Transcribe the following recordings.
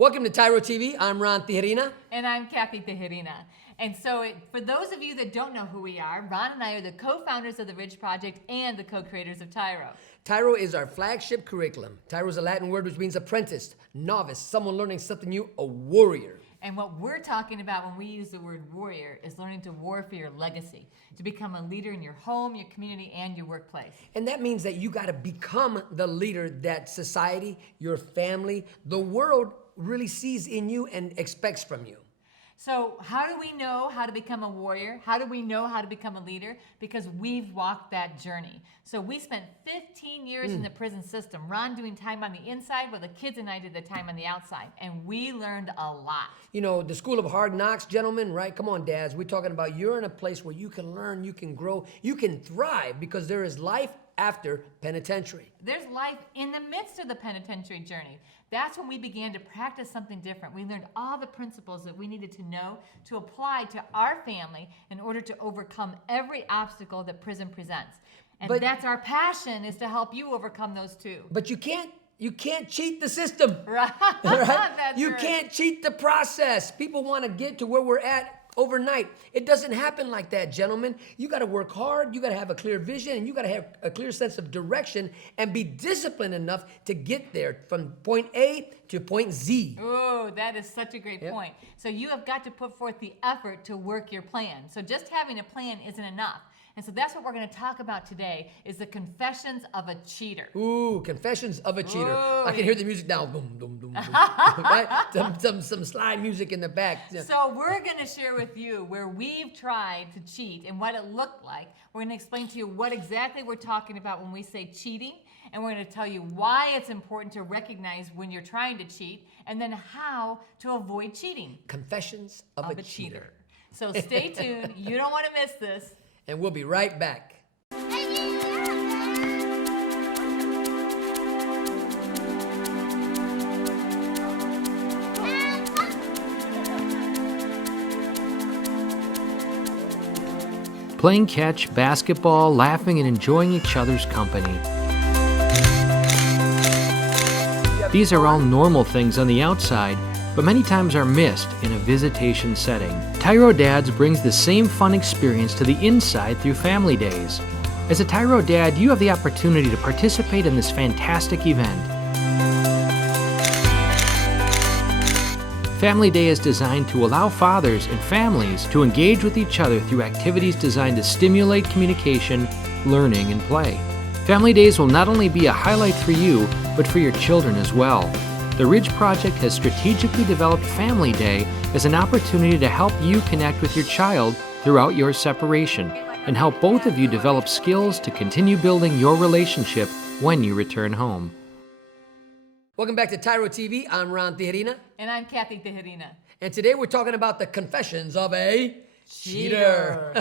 Welcome to TYRO TV. I'm Ron Tijerina. And I'm Cathy Tijerina. And so for those of you that don't know who we are, Ron and I are the co-founders of the Ridge Project and the co-creators of TYRO. TYRO is our flagship curriculum. TYRO is a Latin word which means apprentice, novice, someone learning something new, a warrior. And what we're talking about when we use the word warrior is learning to war for your legacy, to become a leader in your home, your community, and your workplace. And that means that you got to become the leader that society, your family, the world really sees in you and expects from you. So how do we know how to become a warrior? How do we know how to become a leader? Because we've walked that journey. So we spent 15 years in the prison system, Ron doing time on the inside while the kids and I did the time on the outside. And we learned a lot. You know, the school of hard knocks, gentlemen, right? Come on, dads. We're talking about you're in a place where you can learn, you can grow, you can thrive because there is life after penitentiary. There's life in the midst of the penitentiary journey. That's when we began to practice something different. We learned all the principles that we needed to know to apply to our family in order to overcome every obstacle that prison presents. And that's our passion, is to help you overcome those too. But you can't cheat the system. Right. Right? You can't cheat the process. People want to get to where we're at overnight. It doesn't happen like that, gentlemen. You got to work hard, you got to have a clear vision, and you got to have a clear sense of direction and be disciplined enough to get there from point A to point Z. Oh, that is such a great point. So you have got to put forth the effort to work your plan. So just having a plan isn't enough. And so that's what we're going to talk about today, is the confessions of a cheater. Ooh, confessions of a cheater. Ooh, I can hear the music now. Boom, boom, boom, boom. Right? Some slide music in the back. So we're going to share with you where we've tried to cheat and what it looked like. We're going to explain to you what exactly we're talking about when we say cheating. And we're going to tell you why it's important to recognize when you're trying to cheat, and then how to avoid cheating. Confessions of a cheater. So stay tuned. You don't want to miss this. And we'll be right back. Playing catch, basketball, laughing, and enjoying each other's company. These are all normal things on the outside, but many times are missed in a visitation setting. TYRO Dads brings the same fun experience to the inside through Family Days. As a TYRO Dad, you have the opportunity to participate in this fantastic event. Family Day is designed to allow fathers and families to engage with each other through activities designed to stimulate communication, learning, and play. Family Days will not only be a highlight for you, but for your children as well. The Ridge Project has strategically developed Family Day as an opportunity to help you connect with your child throughout your separation and help both of you develop skills to continue building your relationship when you return home. Welcome back to TYRO TV. I'm Ron Tijerina. And I'm Cathy Tijerina. And today we're talking about the confessions of a cheater.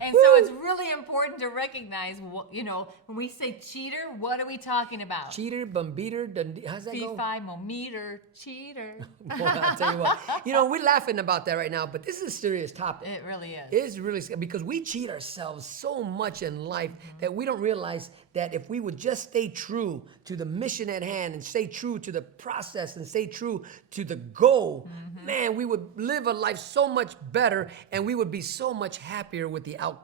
And so it's really important to recognize, you know, when we say cheater, what are we talking about? Cheater, bumbeater, how's that go? Fee-fi, mo-meter, cheater. Boy, I'll tell you what. You know, we're laughing about that right now, but this is a serious topic. It really is. It's really, because we cheat ourselves so much in life that we don't realize that if we would just stay true to the mission at hand and stay true to the process and stay true to the goal, man, we would live a life so much better and we would be so much happier with the outcomes.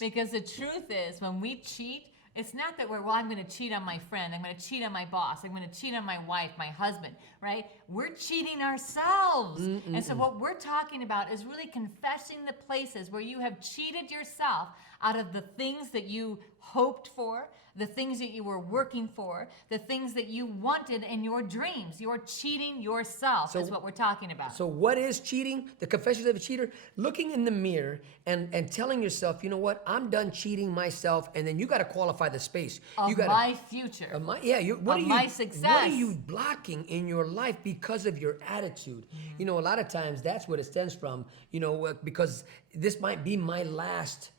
Because the truth is, when we cheat, it's not that I'm going to cheat on my friend, I'm going to cheat on my boss, I'm going to cheat on my wife, my husband, right? We're cheating ourselves. And so what we're talking about is really confessing the places where you have cheated yourself out of the things that you hoped for, the things that you were working for, the things that you wanted in your dreams. You're cheating yourself is what we're talking about. So what is cheating? The confessions of a cheater? Looking in the mirror and telling yourself, you know what? I'm done cheating myself. And then you got to qualify the space. Of my future. Of my success. What are you blocking in your life because of your attitude? You know, a lot of times that's what it stems from, you know, because this might be my last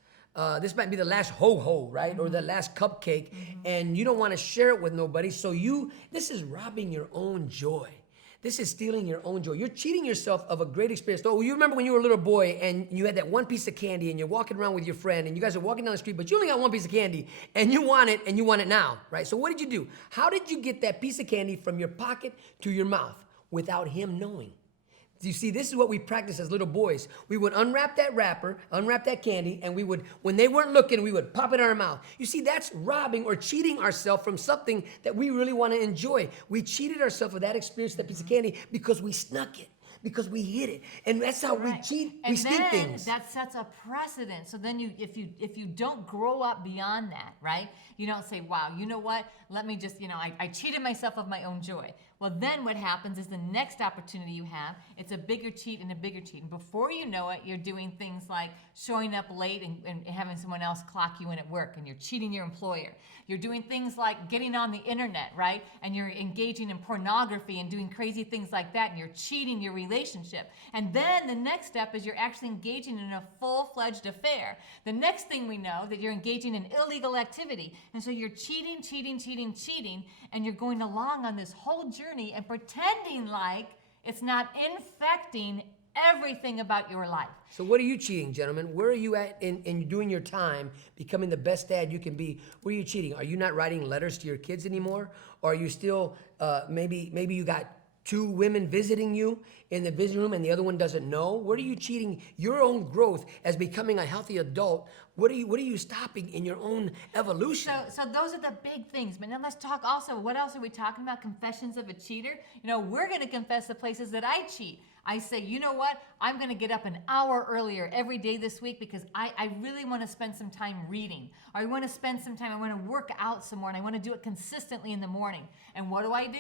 this might be the last ho-ho, right? Or the last cupcake, and you don't want to share it with nobody. So this is robbing your own joy. This is stealing your own joy. You're cheating yourself of a great experience. So you remember when you were a little boy and you had that one piece of candy and you're walking around with your friend and you guys are walking down the street, but you only got one piece of candy and you want it now, right? So what did you do? How did you get that piece of candy from your pocket to your mouth? without him knowing. You see, this is what we practiced as little boys. We would unwrap that wrapper, unwrap that candy, and we would, when they weren't looking, we would pop it in our mouth. You see, that's robbing or cheating ourselves from something that we really want to enjoy. We cheated ourselves of that experience, that piece of candy, because we snuck it, because we hid it. And that's how we cheat, we sneak things. That sets a precedent. So then if you don't grow up beyond that, right? You don't say, wow, you know what? Let me just, I cheated myself of my own joy. Well, then what happens is the next opportunity you have, it's a bigger cheat and a bigger cheat. And before you know it, you're doing things like showing up late and having someone else clock you in at work, and you're cheating your employer. You're doing things like getting on the internet, right? And you're engaging in pornography and doing crazy things like that, and you're cheating your relationship. And then the next step is you're actually engaging in a full-fledged affair. The next thing we know that you're engaging in illegal activity. And so you're cheating, and you're going along on this whole journey and pretending like it's not infecting everything about your life. So what are you cheating, gentlemen? Where are you at in doing your time, becoming the best dad you can be? Where are you cheating? Are you not writing letters to your kids anymore? Or are you still, maybe you got 2 women visiting you in the visiting room and the other one doesn't know? Where are you cheating your own growth as becoming a healthy adult? What are you stopping in your own evolution? So those are the big things. But now let's talk also, what else are we talking about? Confessions of a cheater. We're going to confess the places that I cheat. I say, you know what? I'm going to get up an hour earlier every day this week because I really want to spend some time reading. Or I want to spend some time, I want to work out some more, and I want to do it consistently in the morning. And what do?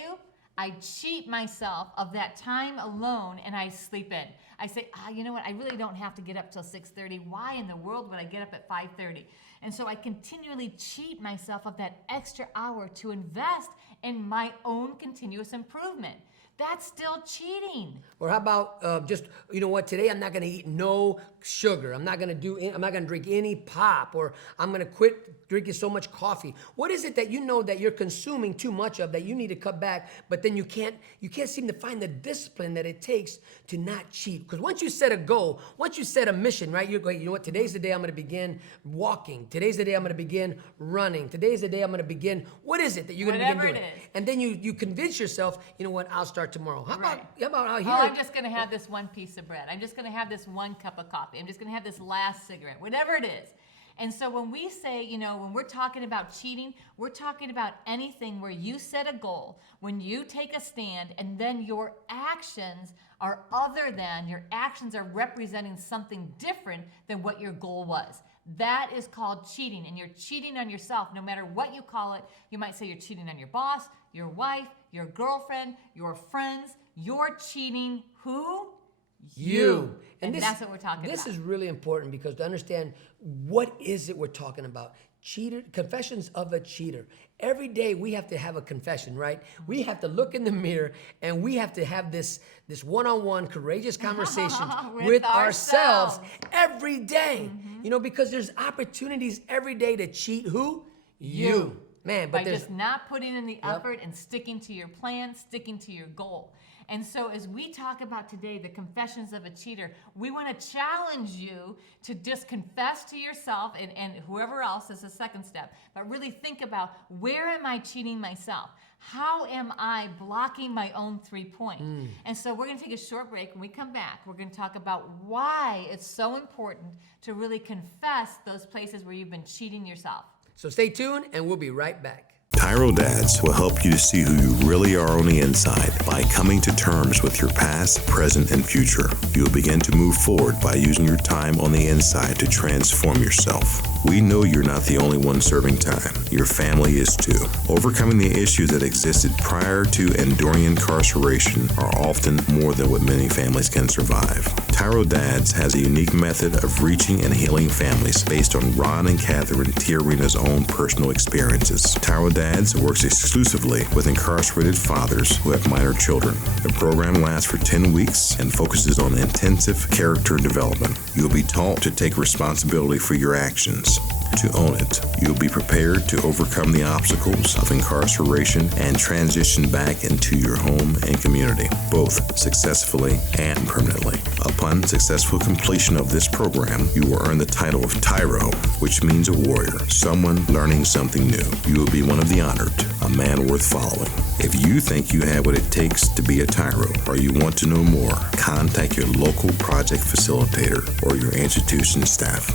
I cheat myself of that time alone, and I sleep in. I say, you know what? I really don't have to get up till 6:30. Why in the world would I get up at 5:30? And so I continually cheat myself of that extra hour to invest in my own continuous improvement. That's still cheating. Or how about just, you know what, today I'm not going to eat no sugar. I'm not going to drink any pop, or I'm going to quit drinking so much coffee. What is it that you know that you're consuming too much of that you need to cut back, but then you can't seem to find the discipline that it takes to not cheat? Because once you set a goal, once you set a mission, right, you're going, you know what, today's the day I'm going to begin walking. Today's the day I'm going to begin running. Today's the day I'm going to begin, what is it that you're going to begin doing? Whatever it is. And then you convince yourself, you know what, I'll start tomorrow. How about out here? Oh, I'm just going to have this one piece of bread. I'm just going to have this one cup of coffee. I'm just going to have this last cigarette, whatever it is. And so when we say, when we're talking about cheating, we're talking about anything where you set a goal, when you take a stand, and then your actions are your actions are representing something different than what your goal was. That is called cheating, and you're cheating on yourself no matter what you call it. You might say you're cheating on your boss, your wife, your girlfriend, your friends. You're cheating who? You. And that's what we're talking about. This is really important because to understand what is it we're talking about. Confessions of a cheater. Every day we have to have a confession, right? We have to look in the mirror and we have to have this one-on-one courageous conversation with ourselves every day. Because there's opportunities every day to cheat who? You. Man, but by just not putting in the effort and sticking to your plan, sticking to your goal. And so as we talk about today, the confessions of a cheater, we want to challenge you to just confess to yourself and whoever else is the second step, but really think about, where am I cheating myself? How am I blocking my own 3-point? And so we're going to take a short break. When we come back, we're going to talk about why it's so important to really confess those places where you've been cheating yourself. So stay tuned and we'll be right back. TYRO Dads will help you to see who you really are on the inside by coming to terms with your past, present, and future. You will begin to move forward by using your time on the inside to transform yourself. We know you're not the only one serving time. Your family is too. Overcoming the issues that existed prior to and during incarceration are often more than what many families can survive. TYRO Dads has a unique method of reaching and healing families based on Ron and Cathy Tijerina's own personal experiences. TYRO Dads works exclusively with incarcerated fathers who have minor children. The program lasts for 10 weeks and focuses on intensive character development. You'll be taught to take responsibility for your actions. to own it. You'll be prepared to overcome the obstacles of incarceration and transition back into your home and community, both successfully and permanently. Upon successful completion of this program, you will earn the title of TYRO, which means a warrior, someone learning something new. You will be one of the honored, a man worth following. If you think you have what it takes to be a TYRO, or you want to know more, contact your local project facilitator or your institution staff.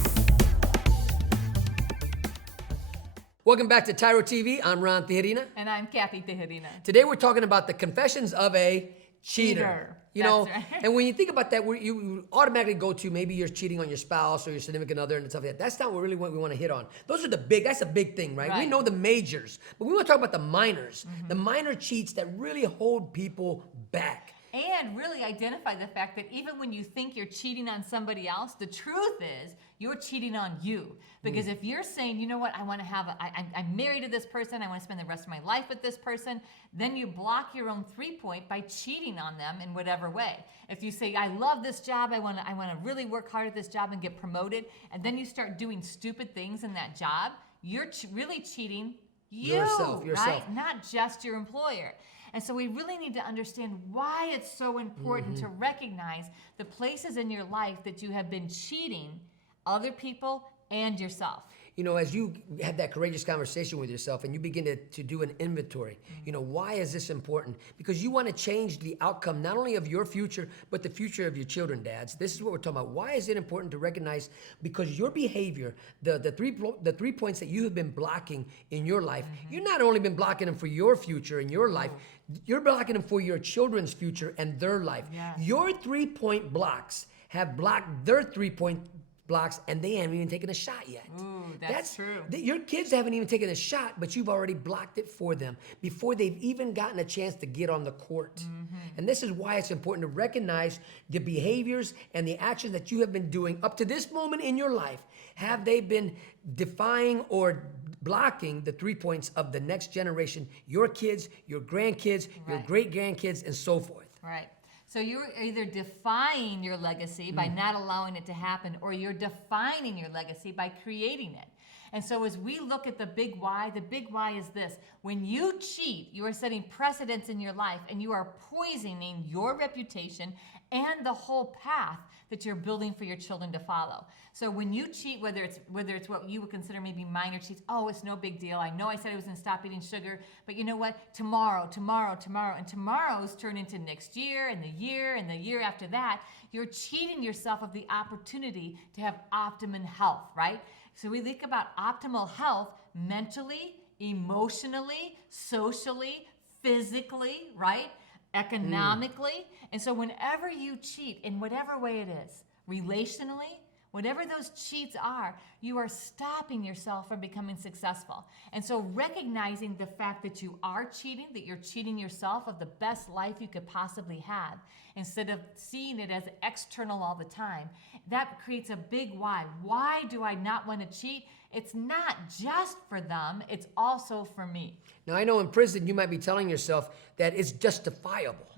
Welcome back to TYRO TV. I'm Ron Tijerina. And I'm Cathy Tijerina. Today we're talking about the confessions of a cheater. You know, That's right. and when you think about that, you automatically go to maybe you're cheating on your spouse or your significant other and stuff like that. That's not really what we want to hit on. Those are that's a big thing, right? We Right. know the majors, but we want to talk about the minors, the minor cheats that really hold people back. And really identify the fact that even when you think you're cheating on somebody else, the truth is you're cheating on you. Because if you're saying, you know what, I want to have, I'm married to this person, I want to spend the rest of my life with this person, then you block your own 3-point by cheating on them in whatever way. If you say, I love this job, I want to really work hard at this job and get promoted, and then you start doing stupid things in that job, you're really cheating Yourself. right? Not just your employer. And so we really need to understand why it's so important to recognize the places in your life that you have been cheating other people and yourself. You know, as you have that courageous conversation with yourself and you begin to do an inventory, you know, why is this important? Because you want to change the outcome, not only of your future, but the future of your children, dads. This is what we're talking about. Why is it important to recognize? Because your behavior, the 3 points that you have been blocking in your life, you've not only been blocking them for your future and your life, you're blocking them for your children's future and their life. Yes. Your 3-point blocks have blocked their 3-point blocks, and they haven't even taken a shot yet. Ooh, that's true. Your kids haven't even taken a shot, but you've already blocked it for them before they've even gotten a chance to get on the court. And this is why it's important to recognize the behaviors and the actions that you have been doing up to this moment in your life. Have they been defying or blocking the 3 points of the next generation, your kids, your grandkids, your Right. great-grandkids, and so forth? Right. So you're either defying your legacy by not allowing it to happen, or you're defining your legacy by creating it. And so as we look at the big why is this. When you cheat, you are setting precedents in your life, and you are poisoning your reputation and the whole path that you're building for your children to follow. So when you cheat, whether it's what you would consider maybe minor cheats, oh, it's no big deal. I know I said I was going to stop eating sugar, but you know what? Tomorrow, and tomorrow's turn into next year and the year after that. You're cheating yourself of the opportunity to have optimum health, right? So we think about optimal health mentally, emotionally, socially, physically, right? Economically. And so whenever you cheat, in whatever way it is, relationally, whatever those cheats are, you are stopping yourself from becoming successful. And so recognizing the fact that you are cheating, that you're cheating yourself of the best life you could possibly have, instead of seeing it as external all the time, that creates a big why. Why do I not want to cheat? It's not just for them, it's also for me. Now, I know in prison you might be telling yourself that it's justifiable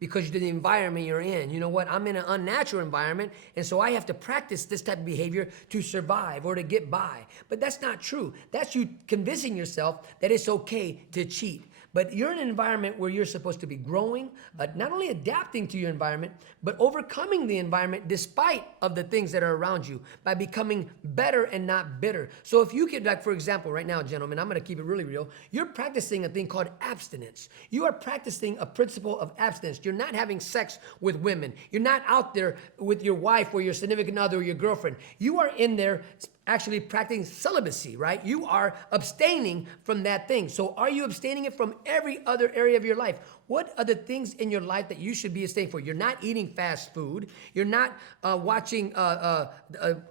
because of the environment you're in. You know what? I'm in an unnatural environment, and so I have to practice this type of behavior to survive or to get by. But that's not true. That's you convincing yourself that it's okay to cheat. But you're in an environment where you're supposed to be growing, not only adapting to your environment, but overcoming the environment despite of the things that are around you by becoming better and not bitter. So if you could, like for example, right now, gentlemen, I'm going to keep it really real. You're practicing a thing called abstinence. You are practicing a principle of abstinence. You're not having sex with women. You're not out there with your wife or your significant other or your girlfriend. You are in there actually practicing celibacy, right? You are abstaining from that thing. So are you abstaining it from every other area of your life? What are the things in your life that you should be abstaining for? You're not eating fast food. You're not watching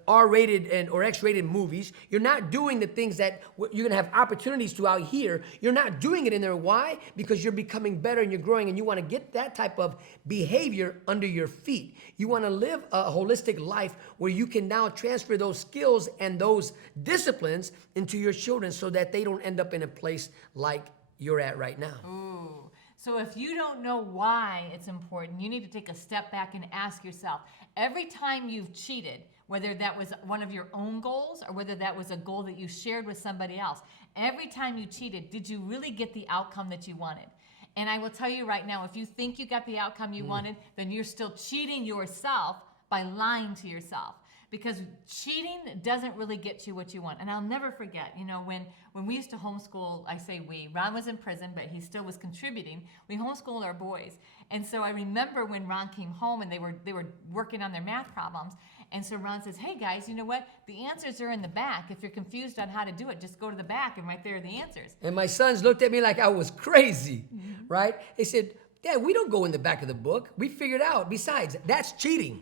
R-rated or X-rated movies. You're not doing the things that you're gonna have opportunities to out here. You're not doing it in there. Why? Because you're becoming better and you're growing, and you wanna get that type of behavior under your feet. You wanna live a holistic life where you can now transfer those skills and those disciplines into your children so that they don't end up in a place like you're at right now. Ooh. So if you don't know why it's important, you need to take a step back and ask yourself, every time you've cheated, whether that was one of your own goals or whether that was a goal that you shared with somebody else. Every time you cheated, did you really get the outcome that you wanted? And I will tell you right now, if you think you got the outcome you wanted, then you're still cheating yourself by lying to yourself. Because cheating doesn't really get you what you want. And I'll never forget, you know, when we used to homeschool, I say we, Ron was in prison, but he still was contributing. We homeschooled our boys. And so I remember when Ron came home and they were working on their math problems. And so Ron says, hey guys, you know what? The answers are in the back. If you're confused on how to do it, just go to the back and right there are the answers. And my sons looked at me like I was crazy, right? They said, Dad, we don't go in the back of the book. We figured out. Besides, that's cheating.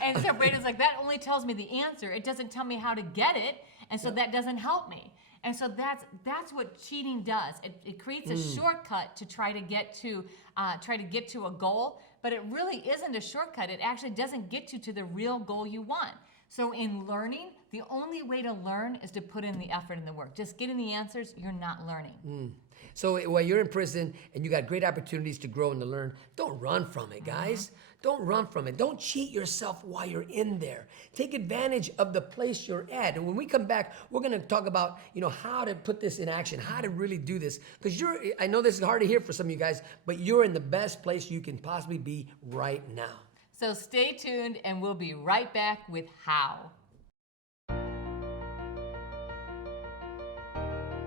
And so Braden's like, that only tells me the answer. It doesn't tell me how to get it. And so that doesn't help me. And so that's what cheating does. It creates a shortcut to try to get to a goal, but it really isn't a shortcut. It actually doesn't get you to the real goal you want. So in learning, the only way to learn is to put in the effort and the work. Just getting the answers, you're not learning. So while you're in prison and you got great opportunities to grow and to learn, don't run from it, guys. Don't run from it. Don't cheat yourself while you're in there. Take advantage of the place you're at. And when we come back, we're going to talk about, you know, how to put this in action, how to really do this. Because I know this is hard to hear for some of you guys, but you're in the best place you can possibly be right now. So stay tuned and we'll be right back with how.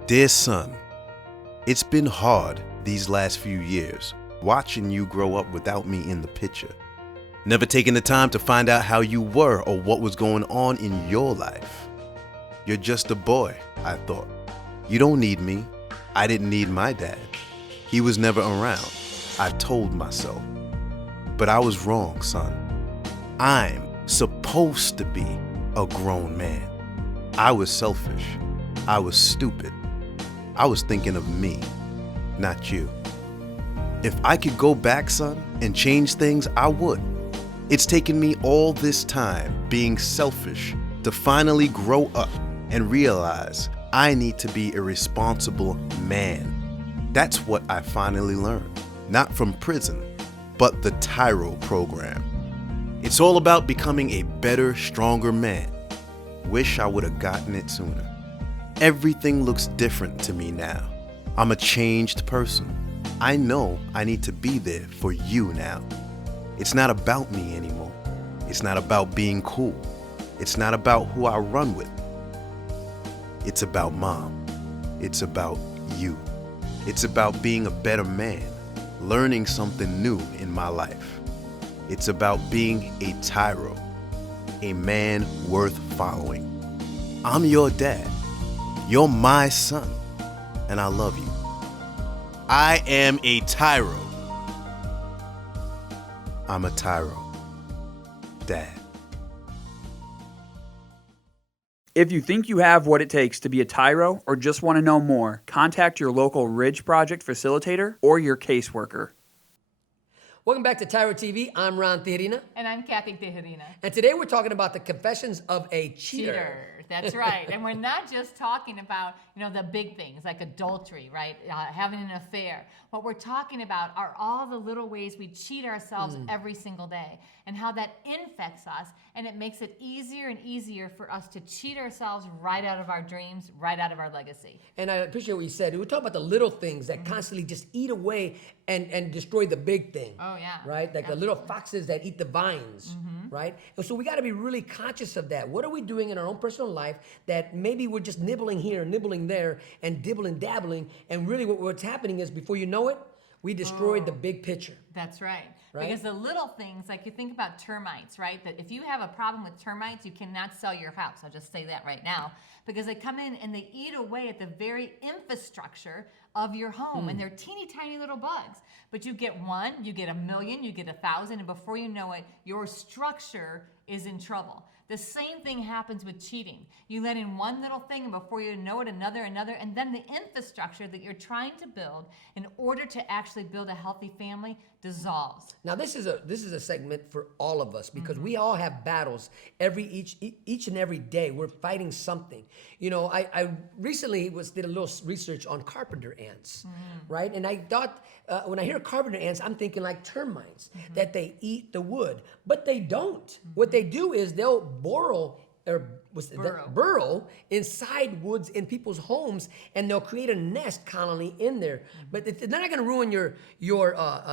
Dear son, it's been hard these last few years, watching you grow up without me in the picture. Never taking the time to find out how you were or what was going on in your life. You're just a boy, I thought. You don't need me. I didn't need my dad. He was never around, I told myself. But I was wrong, son. I'm supposed to be a grown man. I was selfish. I was stupid. I was thinking of me, not you. If I could go back, son, and change things, I would. It's taken me all this time being selfish to finally grow up and realize I need to be a responsible man. That's what I finally learned, not from prison, but the TYRO program. It's all about becoming a better, stronger man. Wish I would have gotten it sooner. Everything looks different to me now. I'm a changed person. I know I need to be there for you now. It's not about me anymore. It's not about being cool. It's not about who I run with. It's about Mom. It's about you. It's about being a better man, learning something new in my life. It's about being a TYRO, a man worth following. I'm your dad. You're my son, and I love you. I am a TYRO. I'm a TYRO. Dad. If you think you have what it takes to be a TYRO or just want to know more, contact your local Ridge Project facilitator or your caseworker. Welcome back to TYRO TV. I'm Ron Tijerina. And I'm Cathy Tijerina. And today we're talking about the confessions of a cheater. That's right. And we're not just talking about, you know, the big things like adultery, right? Having an affair. What we're talking about are all the little ways we cheat ourselves every single day and how that infects us, and it makes it easier and easier for us to cheat ourselves right out of our dreams, right out of our legacy. And I appreciate what you said. We're talking about the little things that constantly just eat away and destroy the big thing. Oh, yeah. Right? Like the little foxes that eat the vines, right? And so we got to be really conscious of that. What are we doing in our own personal life that maybe we're just nibbling here, nibbling there, and dibbling, dabbling, and really what's happening is before you know it, we destroyed the big picture. That's right. Right? Because the little things, like you think about termites, right? That if you have a problem with termites, you cannot sell your house. I'll just say that right now. Because they come in and they eat away at the very infrastructure of your home. And they're teeny tiny little bugs. But you get one, you get 1,000,000, you get 1,000, and before you know it, your structure is in trouble. The same thing happens with cheating. You let in one little thing, and before you know it, another, and then the infrastructure that you're trying to build in order to actually build a healthy family dissolves. Now this is a segment for all of us because we all have battles each and every day. We're fighting something. You know, I recently did a little research on carpenter ants, right? And I thought when I hear carpenter ants, I'm thinking like termites that they eat the wood, but they don't. What they do is they'll burrow inside woods in people's homes, and they'll create a nest colony in there. But they're not going to ruin your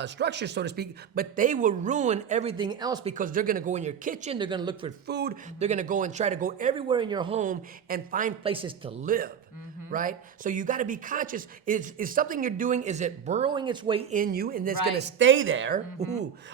structure, so to speak, but they will ruin everything else because they're going to go in your kitchen, they're going to look for food, they're going to go and try to go everywhere in your home and find places to live, right? So you got to be conscious. Is something you're doing, is it burrowing its way in you and it's going to stay there,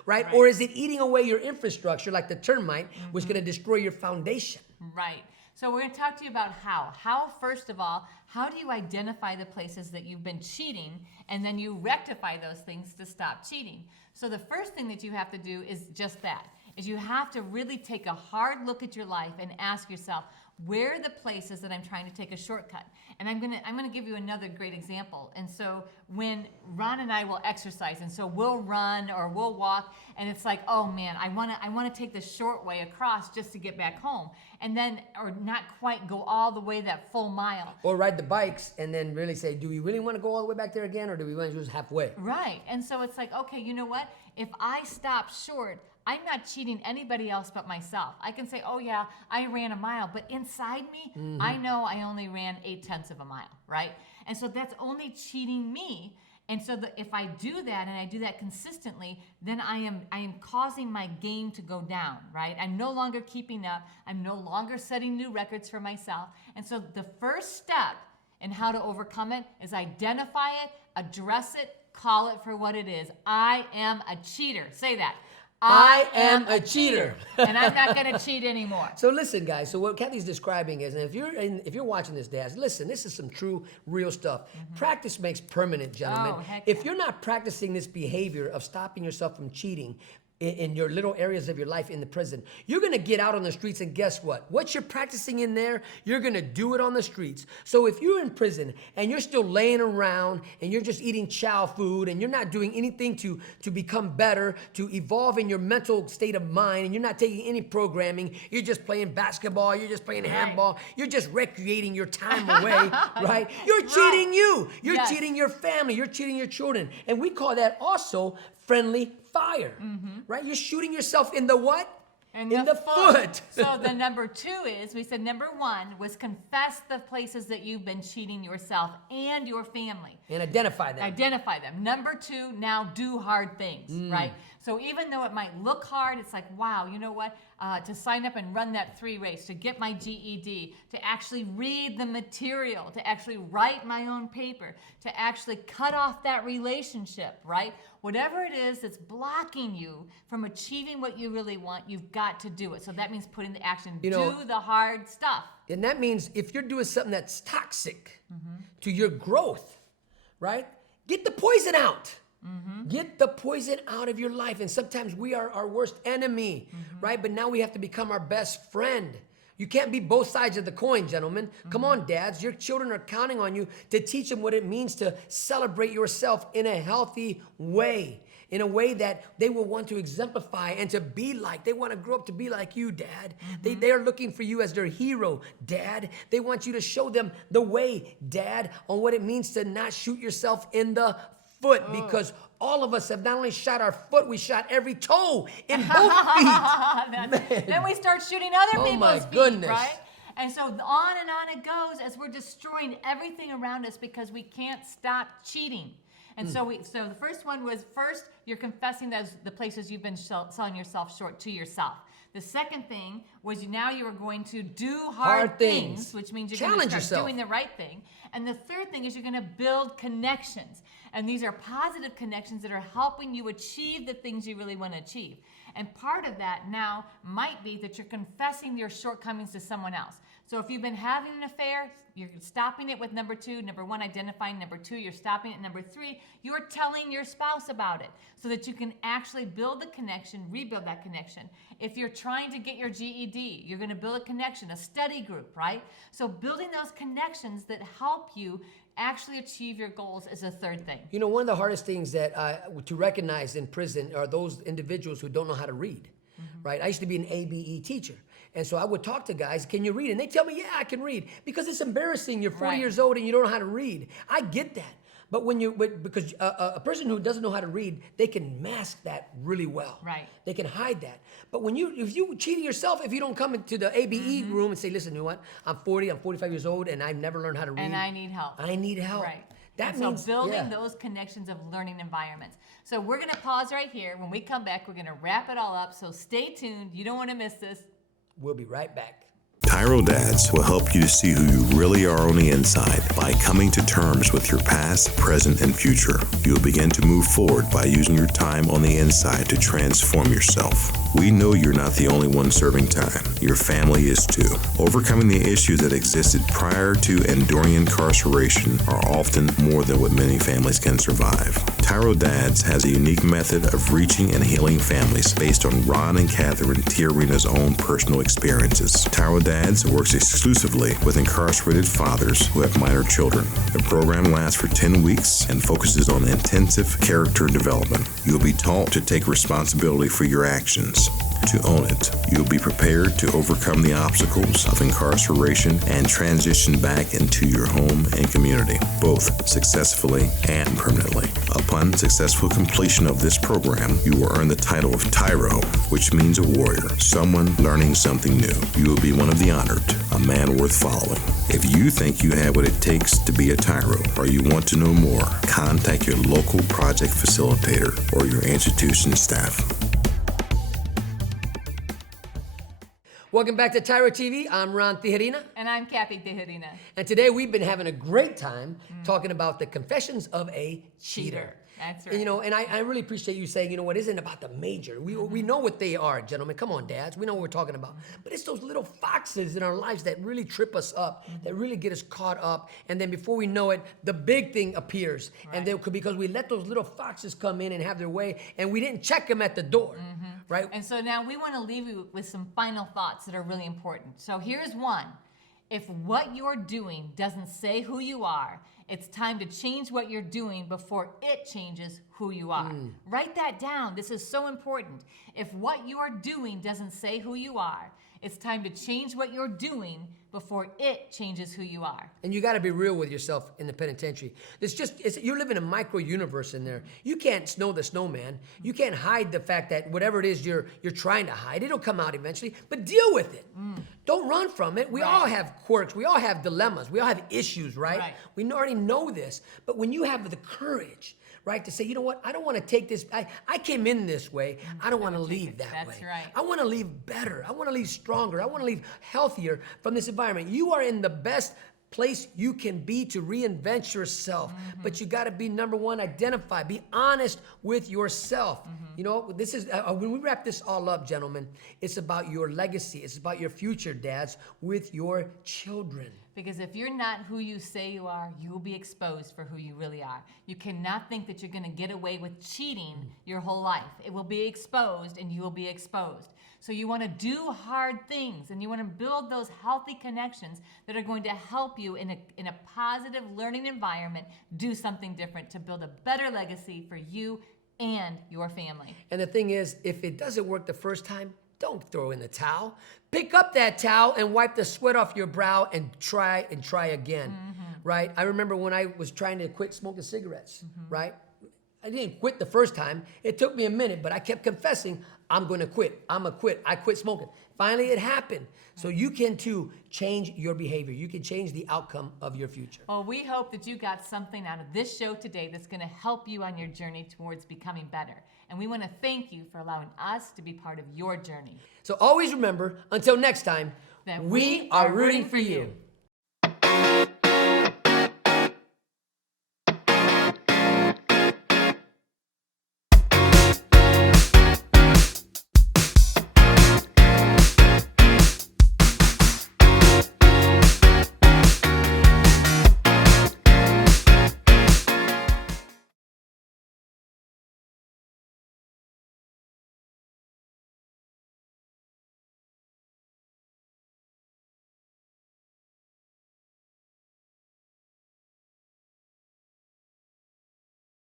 right? Or is it eating away your infrastructure like the termite, which is going to destroy your foundation? Right. So we're going to talk to you about how. How, first of all, how do you identify the places that you've been cheating, and then you rectify those things to stop cheating? So the first thing that you have to do is just that, is you have to really take a hard look at your life and ask yourself, where are the places that I'm trying to take a shortcut? And I'm gonna give you another great example. And so when Ron and I will exercise, and so we'll run or we'll walk, and it's like, oh man, I wanna take the short way across just to get back home, and then or not quite go all the way that full mile. Or ride the bikes and then really say, do we really want to go all the way back there again, or do we want to just halfway? Right. And so it's like, okay, you know what? If I stop short, I'm not cheating anybody else but myself. I can say, oh yeah, I ran a mile, but inside me, I know I only ran 0.8 of a mile, right? And so that's only cheating me. And so if I do that and I do that consistently, then I am causing my game to go down, right? I'm no longer keeping up. I'm no longer setting new records for myself. And so the first step in how to overcome it is identify it, address it, call it for what it is. I am a cheater. Say that. I am a cheater. And I'm not going to cheat anymore. So listen, guys. So what Cathy's describing is, and if you're watching this, dads, listen. This is some true, real stuff. Practice makes permanent, gentlemen. Oh, heck if you're not practicing this behavior of stopping yourself from cheating in your little areas of your life in the prison, you're going to get out on the streets, and guess what? What you're practicing in there, you're going to do it on the streets. So if you're in prison and you're still laying around and you're just eating chow food and you're not doing anything to become better, to evolve in your mental state of mind, and you're not taking any programming, you're just playing basketball, you're just playing handball, you're just recreating your time away, right? You're cheating you. You're cheating your family. You're cheating your children. And we call that also friendly fire, right? You're shooting yourself in the what? In the foot. So the number 2 is, we said number 1 was confess the places that you've been cheating yourself and your family. And identify them. Identify them. Number 2, now do hard things, right? So even though it might look hard, it's like, wow, you know what? To sign up and run that 3 race, to get my GED, to actually read the material, to actually write my own paper, to actually cut off that relationship, right? Whatever it is that's blocking you from achieving what you really want, you've got to do it. So that means put in the action. Do the hard stuff. And that means if you're doing something that's toxic to your growth, right? Get the poison out. Get the poison out of your life. And sometimes we are our worst enemy, right? But now we have to become our best friend. You can't be both sides of the coin, gentlemen. Come on, dads. Your children are counting on you to teach them what it means to celebrate yourself in a healthy way, in a way that they will want to exemplify and to be like. They want to grow up to be like you, Dad. They are looking for you as their hero, Dad. They want you to show them the way, Dad, on what it means to not shoot yourself in the foot, because all of us have not only shot our foot, we shot every toe in both feet. Then we start shooting other people's goodness. feet, right? And so on it goes as we're destroying everything around us because we can't stop cheating. And so the first one was, first, you're confessing the places you've been selling yourself short to yourself. The second thing was now you are going to do hard things, which means you're going to start doing the right thing. And the third thing is you're going to build connections. And these are positive connections that are helping you achieve the things you really want to achieve. And part of that now might be that you're confessing your shortcomings to someone else. So if you've been having an affair, you're stopping it with number 2. Number 1, identifying. Number 2, you're stopping it. Number 3, you're telling your spouse about it so that you can actually build the connection, rebuild that connection. If you're trying to get your GED, you're going to build a connection, a study group, right? So building those connections that help you actually achieve your goals is a third thing. You know, one of the hardest things that to recognize in prison are those individuals who don't know how to read, right? I used to be an ABE teacher. And so I would talk to guys, can you read? And they tell me, yeah, I can read. Because it's embarrassing. You're 40 years old and you don't know how to read. I get that. But because a person who doesn't know how to read, they can mask that really well. Right. They can hide that. But if you cheat yourself, if you don't come into the ABE room and say, listen, you know what? I'm 45 years old, and I've never learned how to read. And I need help. I need help. Right. That and means so building those connections of learning environments. So we're going to pause right here. When we come back, we're going to wrap it all up. So stay tuned. You don't want to miss this. We'll be right back. TYRO Dads will help you to see who you really are on the inside by coming to terms with your past, present, and future. You'll begin to move forward by using your time on the inside to transform yourself. We know you're not the only one serving time. Your family is too. Overcoming the issues that existed prior to and during incarceration are often more than what many families can survive. TYRO Dads has a unique method of reaching and healing families based on Ron and Cathy Tijerina's own personal experiences. TYRO Dads works exclusively with incarcerated fathers who have minor children. The program lasts for 10 weeks and focuses on intensive character development. You'll be taught to take responsibility for your actions, to own it. You'll be prepared to overcome the obstacles of incarceration and transition back into your home and community, both successfully and permanently. Upon successful completion of this program, you will earn the title of TYRO, which means a warrior, someone learning something new. You will be one of the honored, a man worth following. If you think you have what it takes to be a TYRO, or you want to know more, contact your local project facilitator or your institution staff. Welcome back to TYRO TV. I'm Ron Tijerina. And I'm Cathy Tijerina. And today we've been having a great time talking about the confessions of a cheater. That's right. And, you know, and I really appreciate you saying, you know what, it isn't about the major. We know what they are, gentlemen. Come on, dads. We know what we're talking about. But it's those little foxes in our lives that really trip us up, that really get us caught up. And then before we know it, the big thing appears. Right. And then because we let those little foxes come in and have their way, and we didn't check them at the door. Right? And so now we want to leave you with some final thoughts that are really important. So here's one. If what you're doing doesn't say who you are, it's time to change what you're doing before it changes who you are. Write that down. This is so important. If what you're doing doesn't say who you are, it's time to change what you're doing before it changes who you are. And you got to be real with yourself in the penitentiary. You live in a micro universe in there. You can't snow the snowman. You can't hide the fact that whatever it is you're trying to hide, it'll come out eventually. But deal with it. Don't run from it. We all have quirks. We all have dilemmas. We all have issues, right? We already know this. But when you have the courage, right, to say, you know what, I don't want to take this, I came in this way, I don't want to leave that way. That's right. I want to leave better. I want to leave stronger. I want to leave healthier from this environment. You are in the best place you can be to reinvent yourself. But you got to be, number one, identify, be honest with yourself. You know, this is, when we wrap this all up, gentlemen, it's about your legacy. It's about your future, dads, with your children. Because if you're not who you say you are, you will be exposed for who you really are. You cannot think that you're going to get away with cheating your whole life. It will be exposed and you will be exposed. So you want to do hard things and you want to build those healthy connections that are going to help you in a positive learning environment do something different to build a better legacy for you and your family. And the thing is, if it doesn't work the first time, don't throw in the towel. Pick up that towel and wipe the sweat off your brow and try again, right? I remember when I was trying to quit smoking cigarettes, right? I didn't quit the first time. It took me a minute, but I kept confessing, I'm going to quit. I'm going to quit. I quit smoking. Finally, it happened. So you can, too, change your behavior. You can change the outcome of your future. Well, we hope that you got something out of this show today that's going to help you on your journey towards becoming better. And we want to thank you for allowing us to be part of your journey. So always remember, until next time, that we are rooting for you.